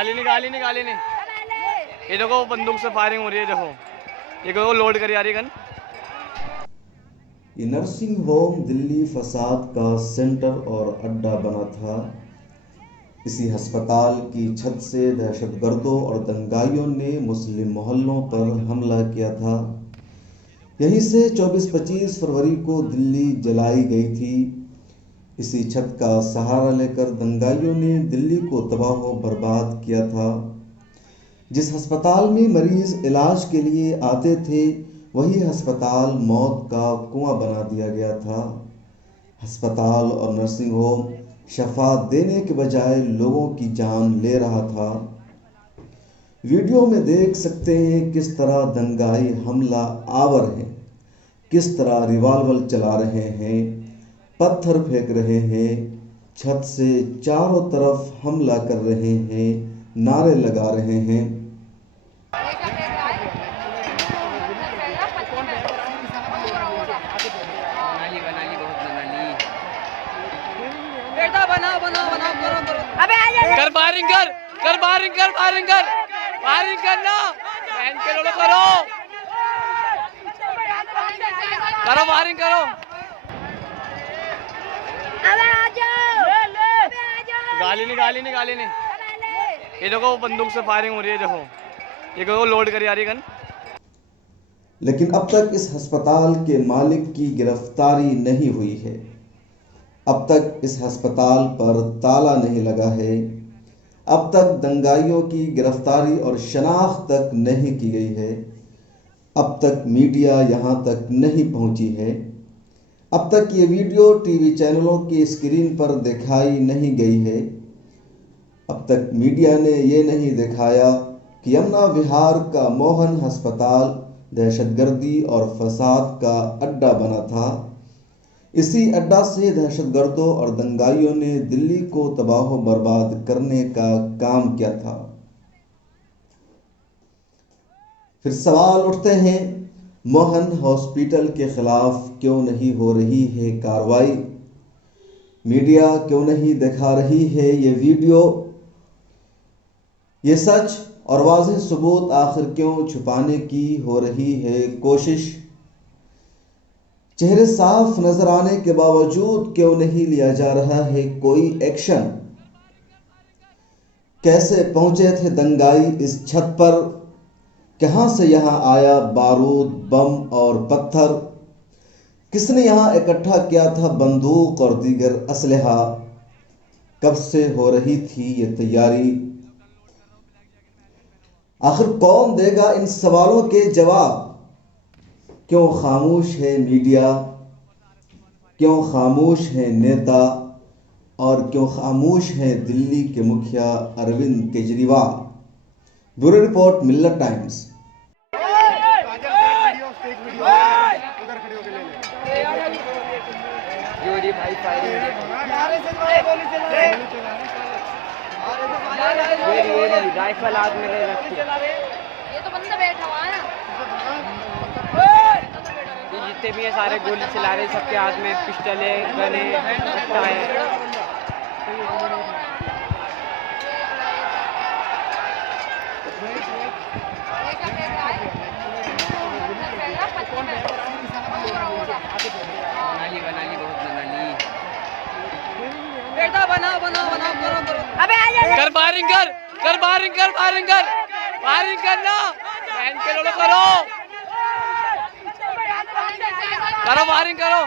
गाली नहीं। ये देखो बंदूक से फायरिंग हो रही है, देखो ये देखो लोड करी आ रही गन। ये नर्सिंग होम दिल्ली फसाद का सेंटर और अड्डा बना था। इसी अस्पताल की छत से दहशतगर्दों और दंगाइयों ने मुस्लिम मोहल्लों पर हमला किया था। यहीं से 24-25 फरवरी को दिल्ली जलाई गई थी। इसी छत का सहारा लेकर दंगाइयों ने दिल्ली को तबाह व बर्बाद किया था। जिस अस्पताल में मरीज इलाज के लिए आते थे, वही अस्पताल मौत का कुआं बना दिया गया था। अस्पताल और नर्सिंग होम शफा देने के बजाय लोगों की जान ले रहा था। वीडियो में देख सकते हैं किस तरह दंगाई हमला आवर हैं, किस तरह रिवाल्वर चला रहे हैं, पत्थर फेंक रहे हैं, छत से चारों तरफ हमला कर रहे हैं, नारे लगा रहे हैं। फायरिंग करना बहन के लोगों करो फायरिंग करो। गाली नहीं। ये देखो बंदूक से फायरिंग हो रही है, देखो ये देखो लोड करी आ रही गन। लेकिन अब तक इस अस्पताल के मालिक की गिरफ्तारी नहीं हुई है। अब तक इस अस्पताल पर ताला नहीं लगा है। अब तक दंगाइयों की गिरफ्तारी और शनाख्त तक नहीं की गई है। अब तक मीडिया यहाँ तक नहीं पहुँची है। अब तक ये वीडियो टीवी चैनलों की स्क्रीन पर दिखाई नहीं गई है। अब तक मीडिया ने ये नहीं दिखाया कि यमुना विहार का मोहन अस्पताल दहशतगर्दी और फसाद का अड्डा बना था। इसी अड्डा से दहशतगर्दों और दंगाइयों ने दिल्ली को तबाह बर्बाद करने का काम किया था। फिर सवाल उठते हैं, मोहन हॉस्पिटल के खिलाफ क्यों नहीं हो रही है कार्रवाई? मीडिया क्यों नहीं दिखा रही है ये वीडियो? ये सच और वाज़ेह सबूत आखिर क्यों छुपाने की हो रही है कोशिश? चेहरे साफ नजर आने के बावजूद क्यों नहीं लिया जा रहा है कोई एक्शन? कैसे पहुंचे थे दंगाई इस छत पर? कहां से यहां आया बारूद, बम और पत्थर? किसने यहां इकट्ठा किया था बंदूक और दीगर असलहा? कब से हो रही थी ये तैयारी? आखिर कौन देगा इन सवालों के जवाब? क्यों खामोश है मीडिया? क्यों खामोश है नेता? और क्यों खामोश है दिल्ली के मुखिया अरविंद केजरीवाल? ब्यूरो रिपोर्ट, मिल्लत टाइम्स। राइफल हाथ में ले रखी है। ये तो बंदा बैठा हुआ है ना। ये जितने भी हैं सारे गोली चला रहे, सबके हाथ में पिस्टल है, गन है, कट्टा है। बनाली बहुत बनाली। बेटा बनाओ करो। अबे आ जा। कर फायरिंग करना बहन के लोगों करो फायरिंग करो।